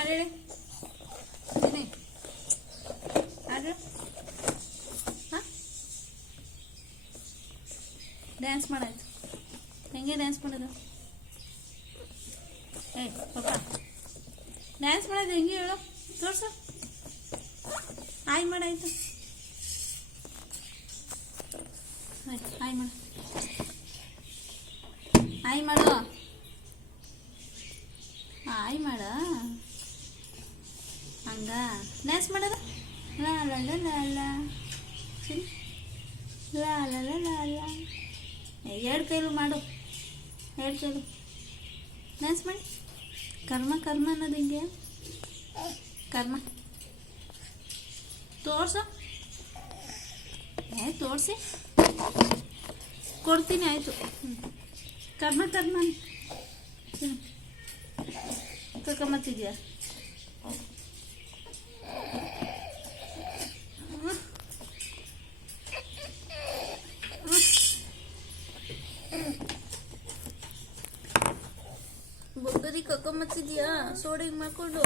ಹಾಡು ಹೇಳಿ ಹಾಡು. ಹಾಂ, ಡ್ಯಾನ್ಸ್ ಮಾಡಾಯ್ತು. ಹೆಂಗೆ ಡ್ಯಾನ್ಸ್ ಮಾಡೋದು? ಪಾಪ ಡ್ಯಾನ್ಸ್ ಮಾಡೋದು ಹೆಂಗೆ ಹೇಳು, ತೋರ್ಸು. ಹಾಯ್ ಮಾಡಾಯ್ತು. ಹಾಯ್ ಮಾಡು, ಹಾಯ್ ಮಾಡು, ಹಾಯ್ ಮಾಡ. ಹಂಗ ಡ್ಯಾನ್ಸ್ ಮಾಡೋದು. ಲಾ ಲ ಲ ಲ ಲ ಸರಿ, ಲಾ ಲ ಲ ಲ ಲ. ಎರಡು ಕೈಲು ಮಾಡು, ಎರಡು ಕೈಲು ಡ್ಯಾನ್ಸ್ ಮಾಡಿ. ಕರ್ಮ ಕರ್ಮ ಅನ್ನೋದು ಹಿಂಗೆ, ಕರ್ಮ ತೋರ್ಸು. ತೋರಿಸಿ ಕೊಡ್ತೀನಿ, ಆಯಿತು. ಕರ್ಮ ಕರ್ಮ ಕರ್ಕೊಂಬತ್ತಿದ್ಯಾ? ಬೊಬ್ಬರಿ ಕರ್ಕೊಂಬತ್ತಿದ್ಯಾ ಸೋಡಿಗೆ ಮಾಡ್ಕೊಂಡು?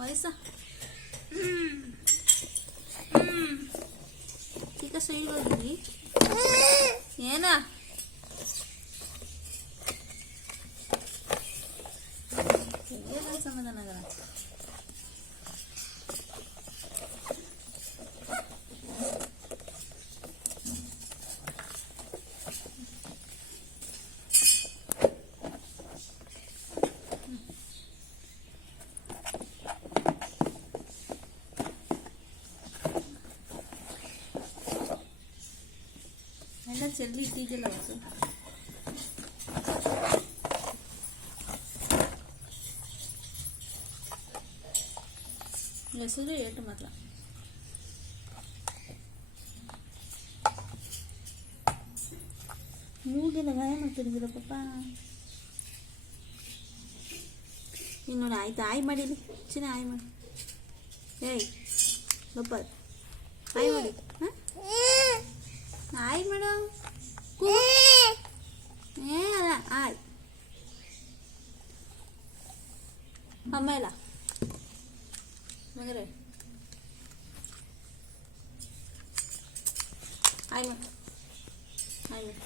ವಯಸ್ಸ ಈಗ ಸೈಡ್ ಹೋಗಿದ್ವಿ. ಏನ ಸಮಾಧಾನ ಆಗಲ್ಲ. ಎಲ್ಲ ಚೆಲ್ಲಿ ಇಟ್ಟಿದ್ದಿಲ್ಲ ಹೊಸ ಹೆಸರು ಏಟು ಮಾತ್ರ. ಮೂಗೆಲ್ಲ ಗಾಯ ಮಾಡ್ತಿದ್ದೀರ ಪಾಪ. ಇನ್ನೊಂದು ಆಯ್ತು, ಆಯ್ ಮಾಡಿರಿ ಚಿನ್ನ, ಆಯ್ ಮಾಡಿ. ಏಯ್ ಗಪ್ಪ ಆಯ್ ಮಾಡಿ. ಹಾಂ, ಆಯ್ ಮಾಡು. ಅಲ್ಲ ಆಯ್ ಅಮ್ಮ ಇಲ್ಲ ಮಗರೇ. ಆಯ್ ಮಾಡು, ಆಯ್ ಮಾಡು.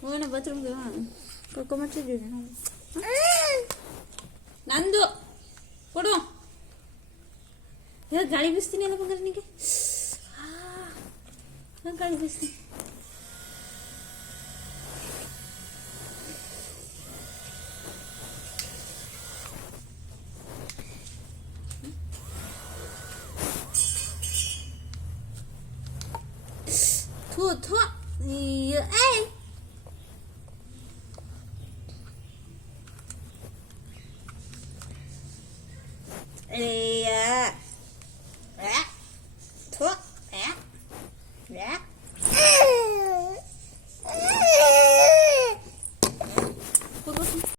ಹೋಗೋಣ ಬಾತ್ರೂಮ್ಗೆ, ಕರ್ಕೊಂಬರ್ತಿದ್ದೀವಿ ನಾವು. ನಂದು ಕೊಡು. ಗಾಳಿ ಬೀಸ್ತೀನಿ ಅಲ್ಲ ಬಂಗಾರ ನಿನಗೆ. ಗಾಳಿ ಬೀಸ್ತೀನಿ. ಥೂ ಥೂ. ಏಯ್ Yeah.